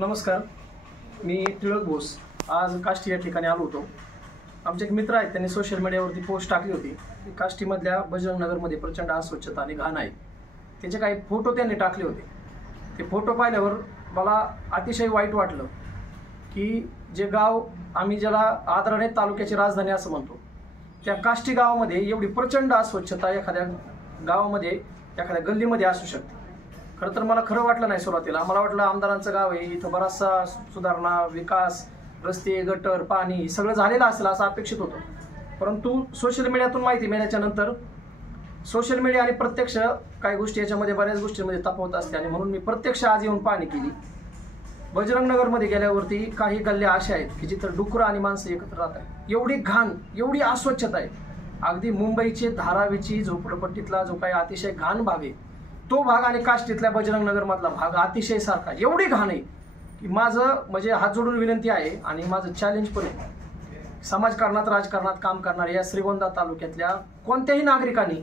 नमस्कार, मी टिळक बोस आज काष्टी या ठिकाणी आलो होतो। आमचे एक मित्र आहेत, त्यांनी सोशल मीडियावरती पोस्ट टाकली होती की काष्टीमधल्या बजरंगनगरमध्ये प्रचंड अस्वच्छता आणि घाण आहे। त्याचे काही फोटो त्यांनी टाकले होते। ते फोटो पाहिल्यावर मला अतिशय वाईट वाटलं की जे गाव आम्ही ज्याला आदराने तालुक्याची राजधानी असं म्हणतो, त्या काष्टी गावामध्ये एवढी प्रचंड अस्वच्छता एखाद्या गावामध्ये एखाद्या गल्लीमध्ये असू शकते। खरं तर मला खरं वाटलं नाही सुरुवातीला। मला वाटलं आमदारांचं गाव आहे, इथं बराचसा सुधारणा, विकास, रस्ते, गटर, पाणी सगळं झालेलं असेल असं अपेक्षित होतं। परंतु सोशल मीडियातून माहिती मिळाल्याच्या नंतर सोशल मीडिया आणि प्रत्यक्ष काही गोष्टी याच्यामध्ये बऱ्याच गोष्टींमध्ये तफावत असते आणि म्हणून मी प्रत्यक्ष आज येऊन पाहणी केली। बजरंगनगरमध्ये गेल्यावरती काही गल्ल्या अशा आहेत की जिथं डुकरं आणि माणसं एकत्र राहतात। एवढी घाण, एवढी अस्वच्छता आहे। अगदी मुंबईचे धारावीची झोपडपट्टीतला जो काही अतिशय घाण भाग आहे तो भाग आणि काष्टीतल्या बजरंगनगर मधला भाग अतिशय सारखा, एवढी घाण आहे की माझं म्हणजे हात जोडून विनंती आहे आणि माझं चॅलेंज पण आहे, समाजकारणात राजकारणात काम करणाऱ्या या श्रीगोंदा तालुक्यातल्या कोणत्याही नागरिकांनी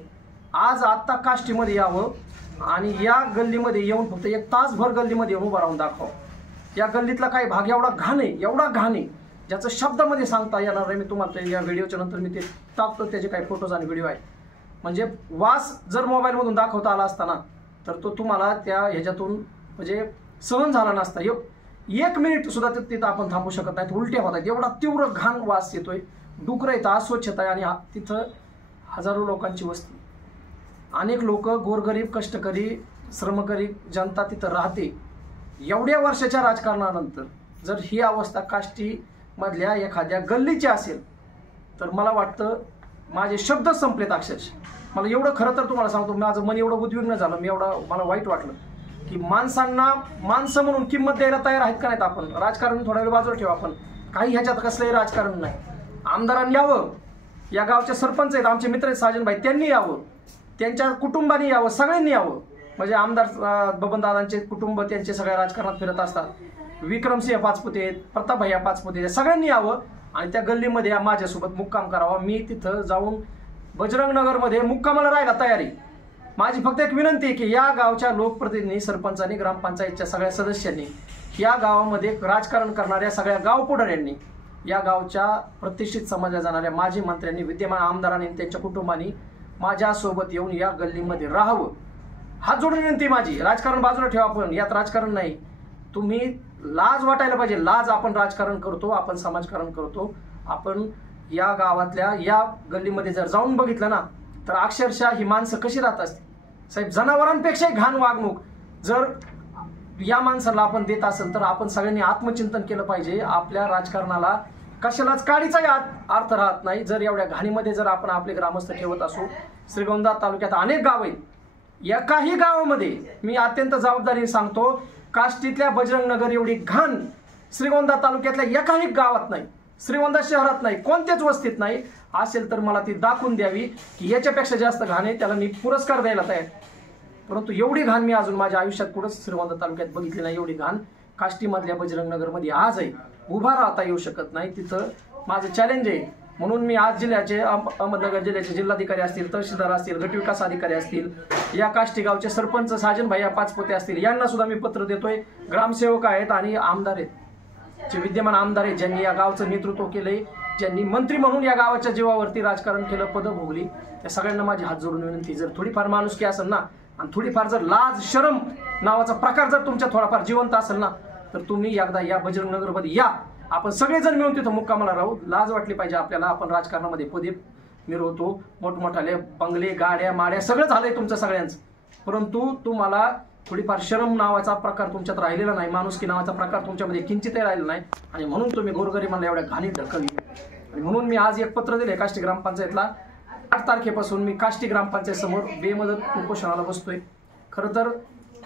आज आत्ता काष्टीमध्ये यावं आणि या गल्लीमध्ये येऊन फक्त एक तासभर गल्लीमध्ये येऊन उभं राहून दाखवावं। या गल्लीतला काही भाग एवढा घाण आहे, एवढा घाण आहे ज्याचं शब्दामध्ये सांगता येणार नाही। मी तुम्हाला या व्हिडिओच्या नंतर मी ते टाकतो, त्याचे काही फोटोज आणि व्हिडिओ आहेत। म्हणजे वास जर मोबाईलमधून दाखवता आला असता ना तर तो तुम्हाला त्या ह्याच्यातून म्हणजे सहन झाला नसता। एक मिनिट सुद्धा तिथं आपण थांबू शकत नाही, उलट्या होतात, एवढा तीव्र घाण वास येतोय। डुकरं येतं, अस्वच्छता आहे आणि तिथं हजारो लोकांची वस्ती, अनेक लोक, गोरगरीब, कष्टकरी, श्रमकरी जनता तिथं राहते। एवढ्या वर्षाच्या राजकारणानंतर जर ही अवस्था काष्टीमधल्या एखाद्या गल्लीची असेल तर मला वाटतं माझे शब्द संपलेत अक्षरशः। मला एवढं खरं तर तुम्हाला सांगतो, माझं मन एवढं उद्विग्न झालं, मला वाईट वाटलं की माणसांना माणसं म्हणून किंमत द्यायला तयार आहेत का नाहीत आपण। राजकारण थोडा वेळ बाजूला ठेवा, आपण काही ह्याच्यात कसलंही राजकारण नाही। आमदारांनी यावं, या गावचे सरपंच आहेत, आमचे मित्र आहेत साजनभाई, त्यांनी यावं, त्यांच्या कुटुंबाने यावं, सगळ्यांनी यावं। म्हणजे आमदार बबनदादांचे कुटुंब त्यांचे सगळ्या राजकारणात फिरत असतात, विक्रमसिंह पाचपुते आहेत, प्रतापभैया पाचपुते आहेत, सगळ्यांनी यावं आणि त्या गल्लीमध्ये माझ्यासोबत मुक्काम करावा। मी तिथं जाऊन बजरंगनगरमध्ये मुक्कामाला राहायला तयारी। माझी फक्त एक विनंती आहे की या गावच्या लोकप्रतिनिधी, सरपंचांनी, ग्रामपंचायतच्या सगळ्या सदस्यांनी, या गावामध्ये राजकारण करणाऱ्या सगळ्या गावपुढाऱ्यांनी, या गावच्या प्रतिष्ठित समजल्या जाणाऱ्या माजी मंत्र्यांनी, विद्यमान आमदारांनी, त्यांच्या कुटुंबांनी माझ्यासोबत येऊन या गल्लीमध्ये राहावं। हात जोडून विनंती माझी। राजकारण बाजूला ठेवा, आपण यात राजकारण नाही। तुम्ही लाज वाटायला पाहिजे, लाज आपण राजकारण करतो, आपण समाजकारण करतो। आपण या गावातल्या या गल्लीमध्ये जर जाऊन बघितलं ना तर अक्षरशः ही माणसं कशी राहत असतील साहेब, जनावरांपेक्षाही घाण वागणूक जर या माणसाला आपण देत असेल तर आपण सगळ्यांनी आत्मचिंतन केलं पाहिजे। आपल्या राजकारणाला कशालाच काडीचाही अर्थ राहत नाही जर एवढ्या घाणीमध्ये जर आपण आपले ग्रामस्थ ठेवत असू। श्रीगोंदा तालुक्यात अनेक गाव आहेत, एकाही गावामध्ये मी अत्यंत जबाबदारीने सांगतो, काष्टीतल्या बजरंगनगर एवढी घाण श्रीगोंदा तालुक्यातल्या एकाही गावात नाही, श्रीगोंदा शहरात नाही, कोणत्याच वस्तीत नाही। असेल तर मला ती दाखवून द्यावी की याच्यापेक्षा जास्त घाण आहे, त्याला मी पुरस्कार द्यायला तयार। परंतु एवढी घाण मी अजून माझ्या आयुष्यात कुठंच श्रीगोंदा तालुक्यात बघितली नाही। एवढी घाण काष्टीमधल्या बजरंगनगरमध्ये आज आहे, उभा राहता येऊ शकत नाही। तिथं माझं चॅलेंज आहे। म्हणून मी आज जिल्ह्याचे, अहमदनगर जिल्ह्याचे जिल्हाधिकारी असतील, तहसीलदार असतील, गटविकास अधिकारी असतील, या काष्टी गावचे सरपंच साजनभाई पाचपुते असतील, यांना सुद्धा मी पत्र देतोय। ग्रामसेवक आहेत आणि आमदार आहेत, जे विद्यमान आमदार आहेत, ज्यांनी या गावचं नेतृत्व केलंय, ज्यांनी मंत्री म्हणून या गावाच्या जीवावरती राजकारण केलं, पदं भोगली, त्या सगळ्यांना माझी हात जोडून विनंती, जर थोडीफार माणुसकी असेल ना आणि थोडीफार जर लाज शरम नावाचा प्रकार जर तुमच्या थोडाफार जिवंत असेल ना तर तुम्ही एकदा या बजरंगनगरमध्ये या। आपण सगळेजण मिळून तिथं मुक्कामाला राहू। लाज वाटली पाहिजे आपल्याला, आपण राजकारणामध्ये पदे मिरवतो, मोठमोठाले बंगले, गाड्या, माड्या सगळं झालंय तुमचं सगळ्यांचं, परंतु तुम्हाला थोडीफार शरम नावाचा प्रकार तुमच्यात राहिलेला नाही, माणुसकी नावाचा प्रकार तुमच्यामध्ये किंचितही राहिलेला नाही आणि म्हणून तुम्ही गोरगरिबांना एवढ्या घाणीत ढकलली। आणि म्हणून मी आज एक पत्र दिले काष्टी ग्रामपंचायतला। 8 तारखेपासून मी काष्टी ग्रामपंचायत समोर बेमुदत उपोषणाला बसतोय। खरं तर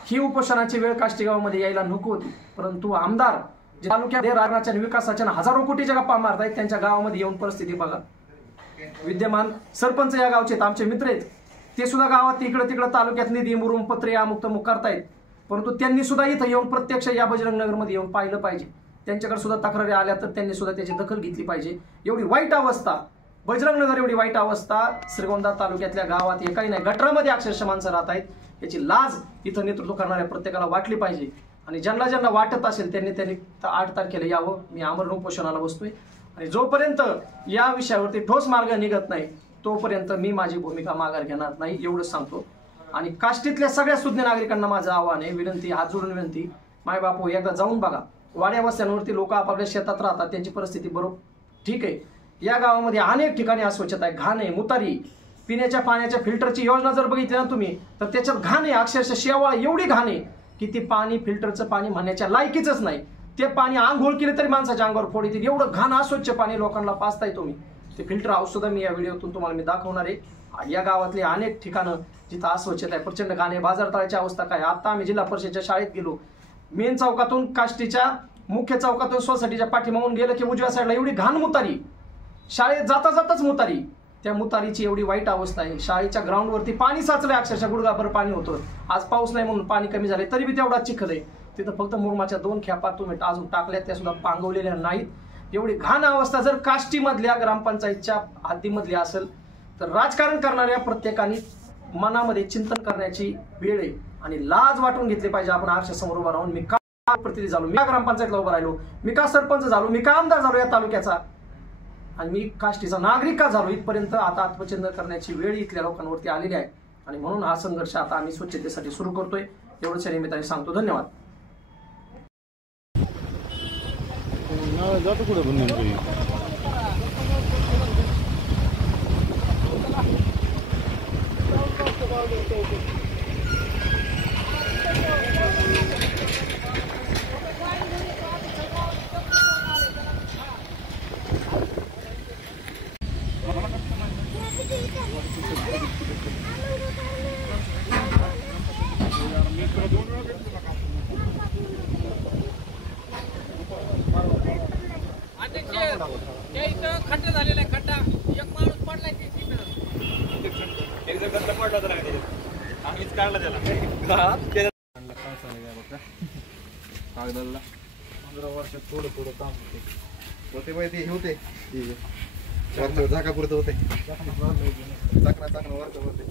ही उपोषणाची वेळ काष्टी गावामध्ये यायला नको होती, परंतु आमदार जे तालुक्यात राजकारणाच्या विकासाच्या हजारो कोटीच्या गप्पा मारतायत, त्यांच्या गावामध्ये येऊन परिस्थिती बघा। विद्यमान सरपंच या गावचे आमचे मित्र आहेत, ते सुद्धा गावात इकडे तिकडे तालुक्यात निधी मुरुम पत्रे अमुक तमुक करतायत, परंतु त्यांनी सुद्धा इथं येऊन प्रत्यक्ष या बजरंगनगरमध्ये येऊन पाहिलं पाहिजे। त्यांच्याकडे सुद्धा तक्रारी आल्या तर त्यांनी सुद्धा त्याची दखल घेतली पाहिजे। एवढी वाईट अवस्था बजरंगनगर, एवढी वाईट अवस्था श्रीगोंदा तालुक्यातल्या गावात एकाही नाही, गटरामध्ये अक्षरशः माणसं राहत आहेत। याची लाज इथं नेतृत्व करणाऱ्या प्रत्येकाला वाटली पाहिजे आणि ज्यांना ज्यांना वाटत असेल त्यांनी 8 तारखेला यावं. मी आमरण उपोषणाला बसतोय आणि जोपर्यंत या विषयावरती ठोस मार्ग निघत नाही तोपर्यंत मी माझी भूमिका माघार घेणार नाही, एवढंच सांगतो. आणि काष्टीतल्या सगळ्या सुज्ञ नागरिकांना माझं आव्हान आहे, विनंती, हात जोडून विनंती, माय बापू एकदा जाऊन बघा. वाड्या वस्त्यांवरती लोक आपापल्या शेतात राहतात, त्यांची परिस्थिती बरोबर ठीक आहे. या गावामध्ये अनेक ठिकाणी अस्वच्छता आहे, घाण आहे, मुतारी, पिण्याच्या पाण्याच्या फिल्टरची योजना जर बघितली ना तुम्ही तर त्याच्यात घाण आहे, अक्षरशः शेवाळ एवढी घाण आहे की ती पाणी फिल्टरचं पाणी म्हणण्याच्या लायकीच नाही. ते पाणी आंघोळ केली तरी माणसाच्या अंगावर फोड येतील, एवढं घाण अस्वच्छ पाणी लोकांना पाचताय तुम्ही. ते फिल्टर हाऊस सुद्धा मी या व्हिडिओतून तुम्हाला मी दाखवणार आहे. या गावातले अनेक ठिकाणं जिथं अस्वच्छता आहे, प्रचंड घाण आहे. बाजार तळाची अवस्था काय, आता आम्ही जिल्हा परिषदेच्या शाळेत गेलो, मेन चौकातून काष्टीच्या मुख्य चौकातून सोसायटीच्या पाठीमागून गेलं की उजव्या साईडला एवढी घाण मुतारी, शाळेत जाता जाताच मुतारी, त्या मुतारीची एवढी वाईट अवस्था आहे. शाळेच्या ग्राउंडवरती पाणी साचलंय, अक्षरशः गुडघाभर पाणी होतं. आज पाऊस नाही म्हणून पाणी कमी झालंय, तरी बी तेवढा चिखल आहे. तिथं फक्त मुरमाच्या 2 खेपा तुम्ही अजून टाकल्यात, त्या सुद्धा पांगवलेल्या नाहीत. एवढी घाण अवस्था जर काष्टीमधल्या ग्रामपंचायतच्या हद्दीमधली असेल तर राजकारण करणाऱ्या प्रत्येकाने मनामध्ये चिंतन करण्याची वेळ आहे आणि लाज वाटून घेतली पाहिजे. आपण आरशासमोर उभा राहून मी का प्रतिनिधी झालो, मी का ग्रामपंचायतला उभा राहिलो, मी का सरपंच झालो, मी का आमदार झालो या तालुक्याचा, आणि मी काष्टीचा नागरिक का झालो, इथपर्यंत आता आत्मचिंतन करण्याची वेळ इथल्या लोकांवरती आलेली आहे. आणि म्हणून हा संघर्ष आता आम्ही स्वच्छतेसाठी सुरू करतोय, एवढंच या निमित्ताने सांगतो. धन्यवाद. जातो कुठे खड्डा झालेला आहे, खड्डा एक माणूस पडलाय ते पडला तर आम्हीच काढला त्याला कागदाला 15 वर्षात थोडं काम होते माहिती हे होते झाकापुरतं होते चाकणा वरच होते.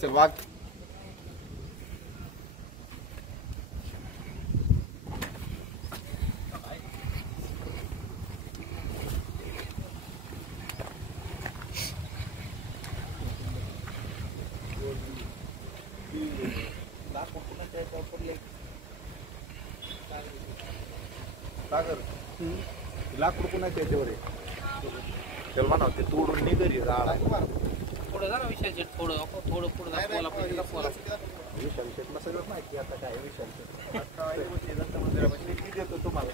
चल वाघ लाकूड पुन्हा त्याच्यावर आहे, त्याला म्हणावं ते तोडून निघरी जाळा पुढे जा ना. विशाल थोडं पुढे विशाल शेटला सगळं माहिती आता काय विशाल देतो तुम्हाला.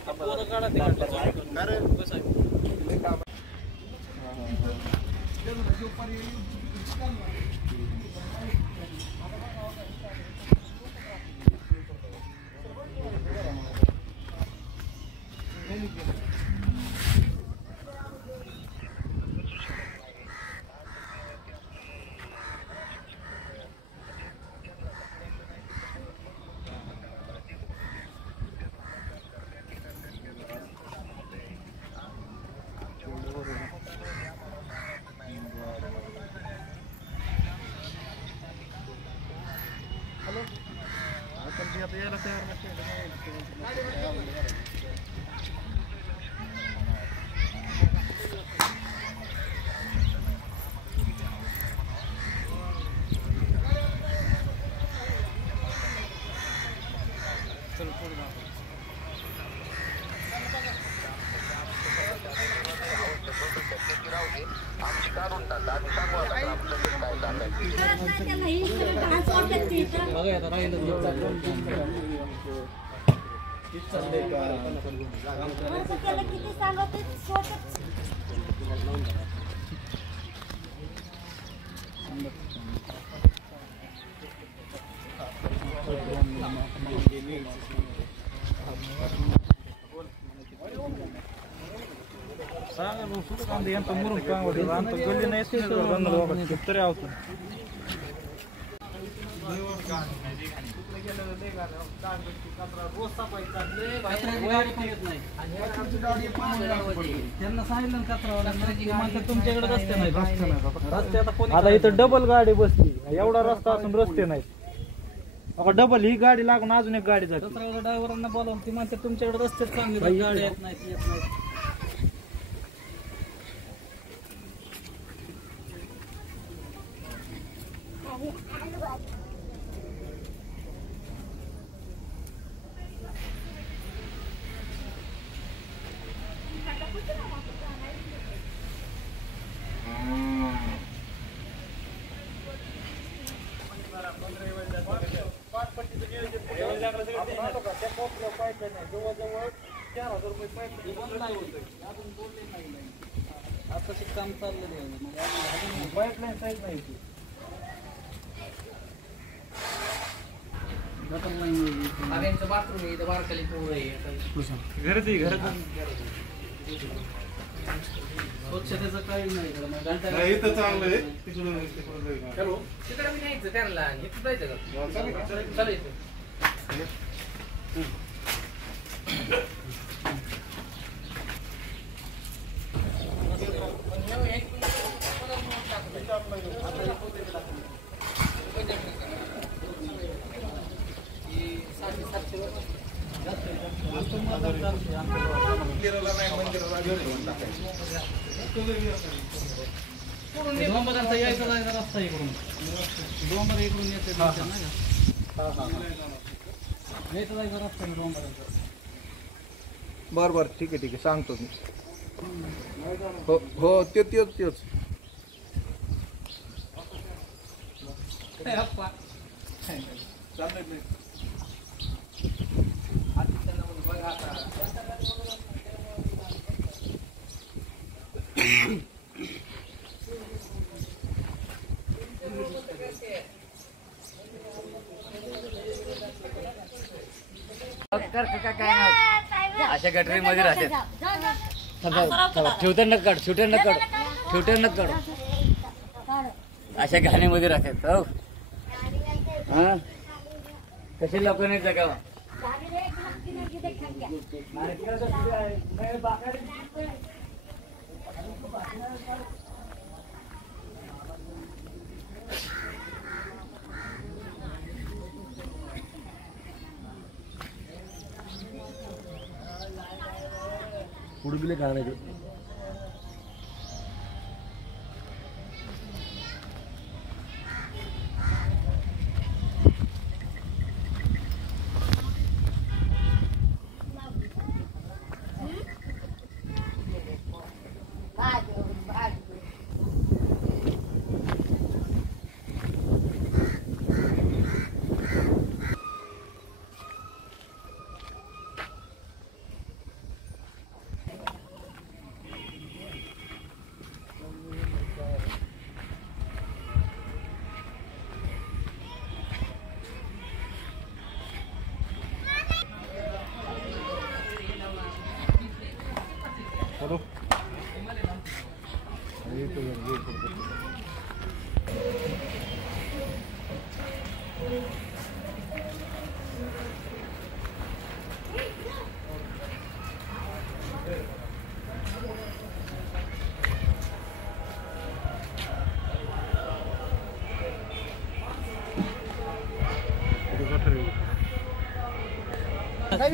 आता इथं डबल गाडी बसली. एवढा रस्ता असून रस्ते नाहीत. अगं डबल ही गाडी लागून अजून एक गाडी जाते. ड्रायव्हरांना बोलावून ती म्हणते तुमच्याकडे रस्ते चांगले गाड्या येत नाहीत येत नाहीत. आता काम चाललं पाईपलाईन साईज नाही ती. बाथरूम आहे बारकाली घरात स्वच्छतेचं काही नाही इथं चांगलं आहे. तिकडे मी न्यायचं त्यांना इथं जायचं का चालायचं. डोंबरांचा यायचा जायचा रस्ता इकडून डोंबर इकडून येते यायचा जायचा रस्ता डोंबरांचा. बरं ठीक आहे सांगतो मी. हो तेच अशा गटरीमध्ये राहते. ठेवते नक्कड अशा घाणीमध्ये राहतात. हो हा कशी लोक नाही जगावा. ಹುಡುಗಲೇ ಕಾಣದು.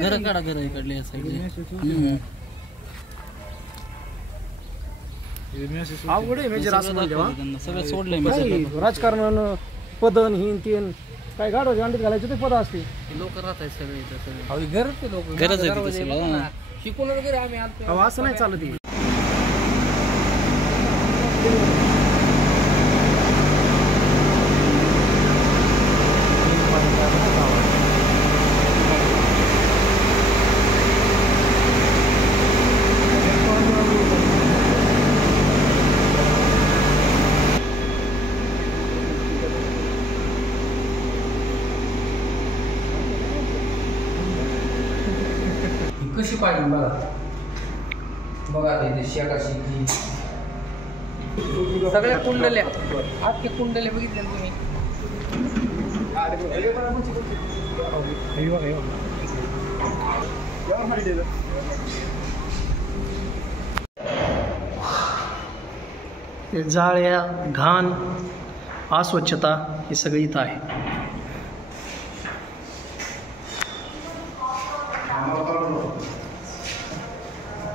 घर काढा घर इकडले अवघड आहे मेजर असं म्हणलं. सगळं सोडलंय. राजकारणानं पदन हिन तीन काय गाडवाची अंडीत घालायचे ते पद असते. लोक राहत आहेत सगळे गरज आहे शिकून वगैरे आम्ही आलो. असं नाही चालत. कशी पाहिजे बघा इथे शेकाशी सगळ्या कुंडल्या आजचे कुंडले बघितले तुम्ही. जाळ्या घाण अस्वच्छता ही सगळी इथं आहे.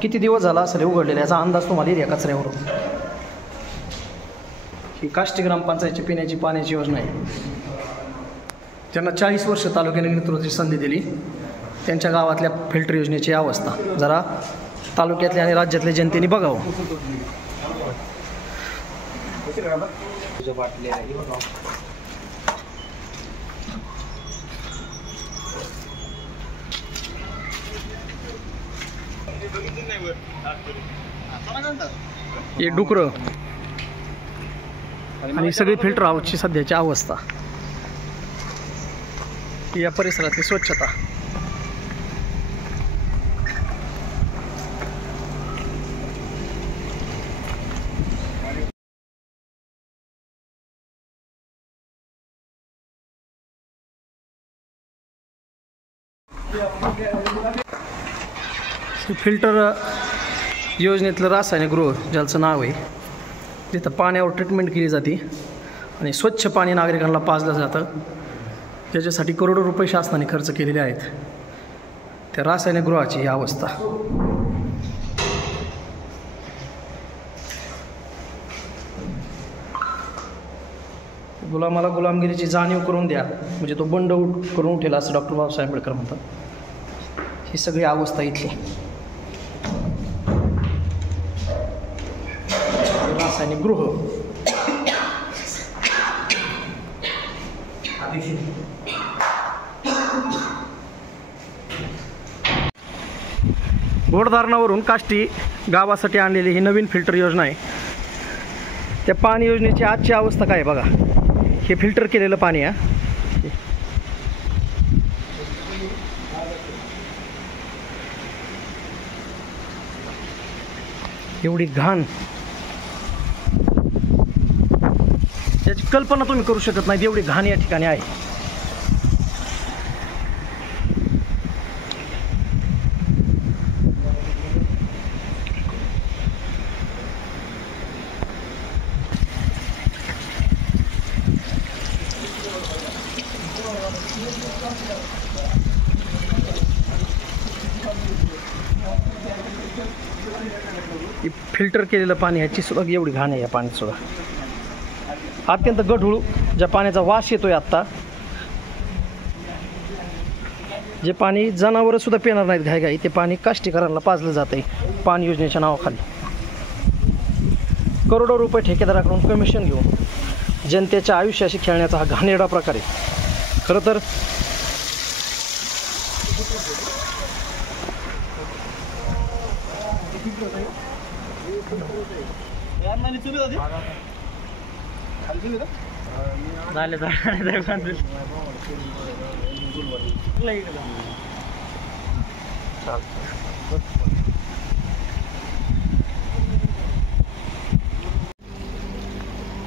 किती दिवस झाला असेल उघडलेला याचा अंदाज तुम्हाला येईल या कचऱ्यावरून. ही काष्टी ग्रामपंचायतची पिण्याची पाण्याची योजना आहे. त्यांना 40 वर्ष तालुक्याने नेतृत्वाची संधी दिली. त्यांच्या गावातल्या फिल्टर योजनेची अवस्था जरा तालुक्यातल्या आणि राज्यातल्या जनतेने बघावं. हे डुकरं आणि सगळी फिल्टर हाऊसची सध्याची अवस्था, या परिसरातली स्वच्छता. फिल्टर योजनेतलं रासायनिक गृह ज्याचं नाव आहे, तिथं पाण्यावर ट्रीटमेंट केली जाते आणि स्वच्छ पाणी नागरिकांना पाजलं जातं. त्याच्यासाठी करोडो रुपये शासनाने खर्च केलेले आहेत. त्या रासायनिक गृहाची ही अवस्था. गुलामाला गुलामगिरीची जाणीव करून द्या म्हणजे तो बंड करून उठेल असं डॉक्टर बाबासाहेब आंबेडकर म्हणतात. ही सगळी अवस्था इथली. रासायनिक गृह घोडधारणावरून काष्टी गावासाठी आणलेली ही नवीन फिल्टर योजना आहे. त्या पाणी योजनेची आजची अवस्था काय आहे बघा. हे फिल्टर केलेलं पाणी आहे. एवढी घाण, याची कल्पना तुम्ही करू शकत नाही एवढी घाण या ठिकाणी आहे. फिल्टर केलेलं पाणी ह्याची सुद्धा एवढी घाण आहे. या पाण्यात सुद्धा अत्यंत गढूळ ज्या पाण्याचा वास येतोय आत्ता, जे पाणी जनावरं सुद्धा पिणार नाहीत घाई ते पाणी काष्टीकरांना पाजलं जात आहे पाणी योजनेच्या नावाखाली. करोडो रुपये ठेकेदाराकडून कमिशन घेऊन जनतेच्या आयुष्याशी खेळण्याचा हा घाणेरडा प्रकार आहे. खरं तर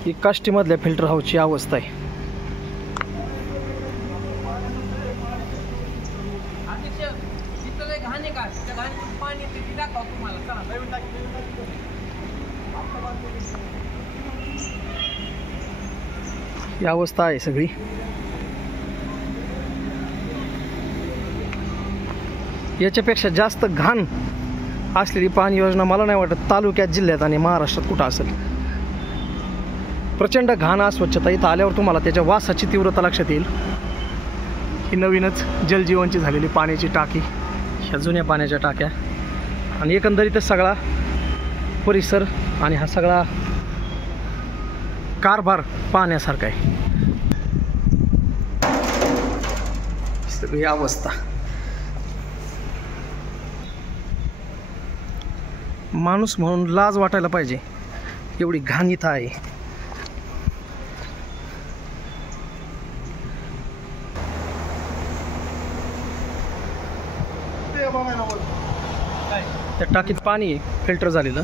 ही काष्टीमधल्या फिल्टर हाऊसची अवस्था आहे. ही अवस्था आहे सगळी. याच्यापेक्षा जास्त घाण असलेली पाणी योजना मला नाही वाटत तालुक्यात, जिल्ह्यात आणि महाराष्ट्रात कुठं असेल. प्रचंड घाण अस्वच्छता. इथं आल्यावर तुम्हाला त्याच्या वासाची तीव्रता लक्षात येईल. ही नवीनच जलजीवनची झालेली पाण्याची टाकी, ह्या जुन्या पाण्याच्या टाक्या आणि एकंदरीतच सगळा परिसर आणि हा सगळा कारभार पाहण्यासारखा आहे. सगळी अवस्था. माणूस म्हणून लाज वाटायला पाहिजे एवढी घाण इथं आहे. त्या टाकीत पाणी फिल्टर झालेलं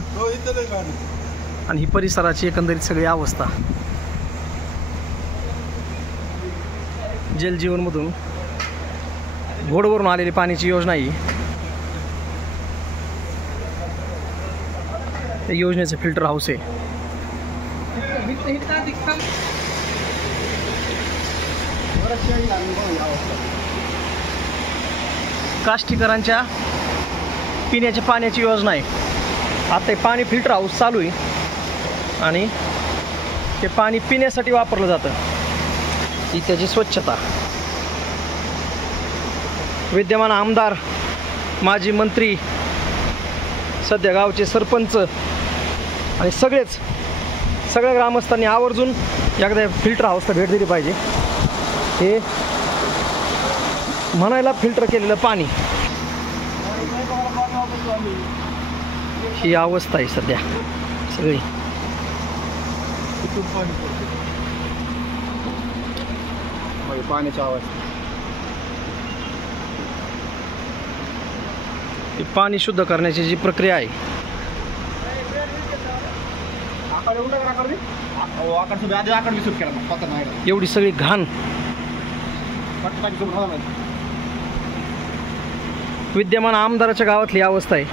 आणि ही परिसराची एकंदरीत सगळी अवस्था. जलजीवनमधून घोडवरून आलेली पाण्याची योजना ही त्या योजनेचं फिल्टर हाऊस आहे. काष्टीकरांच्या पिण्याच्या पाण्याची योजना आहे. आता हे पाणी फिल्टर हाऊस चालू आहे आणि ते पाणी पिण्यासाठी वापरलं जातं. ही त्याची स्वच्छता. विद्यमान आमदार, माजी मंत्री, सध्या गावचे सरपंच आणि सगळ्या ग्रामस्थांनी आवर्जून एकदा फिल्टर हाऊसला भेट दिली पाहिजे. हे म्हणायला फिल्टर केलेलं पाणी, ही अवस्था आहे सध्या सगळी. पाण्याचा आवाज. हे पाणी शुद्ध करण्याची जी प्रक्रिया आहे, एवढी सगळी घाण विद्यमान आमदाराच्या गावातली अवस्था आहे.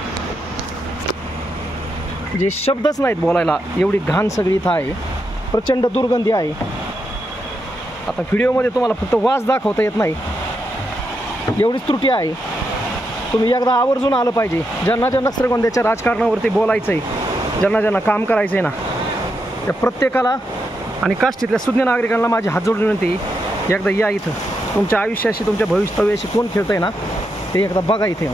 जे शब्दच नाहीत बोलायला, एवढी घाण सगळी इथं आहे. प्रचंड दुर्गंधी आहे. आता व्हिडिओमध्ये तुम्हाला फक्त वास दाखवता येत नाही, एवढीच त्रुटी आहे. तुम्ही एकदा आवर्जून आलं पाहिजे. ज्यांना श्रीगोंद्याच्या राजकारणावरती बोलायचं आहे, ज्यांना काम करायचं आहे ना, त्या प्रत्येकाला आणि काष्टीतल्या सुज्ञ नागरिकांना माझी हात जोडून विनंती, एकदा या इथं. तुमच्या आयुष्याशी, तुमच्या भवितव्याशी कोण खेळतंय ना, ते एकदा बघा इथे.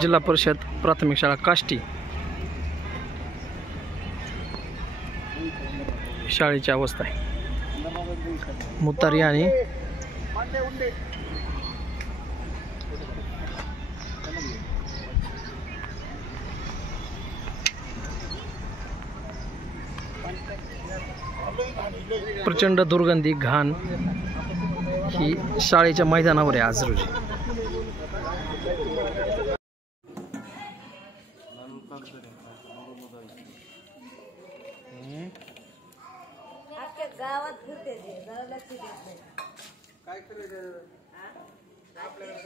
जिल्हा परिषद प्राथमिक शाळा काष्टी शाळेची अवस्था आहे. मुतारी आणि प्रचंड दुर्गंधी घाण ही शाळेच्या मैदानावर आहे आज रोजी. गावात फिरते ते जरा लक्ष देत नाही. काय करायचं आपल्याला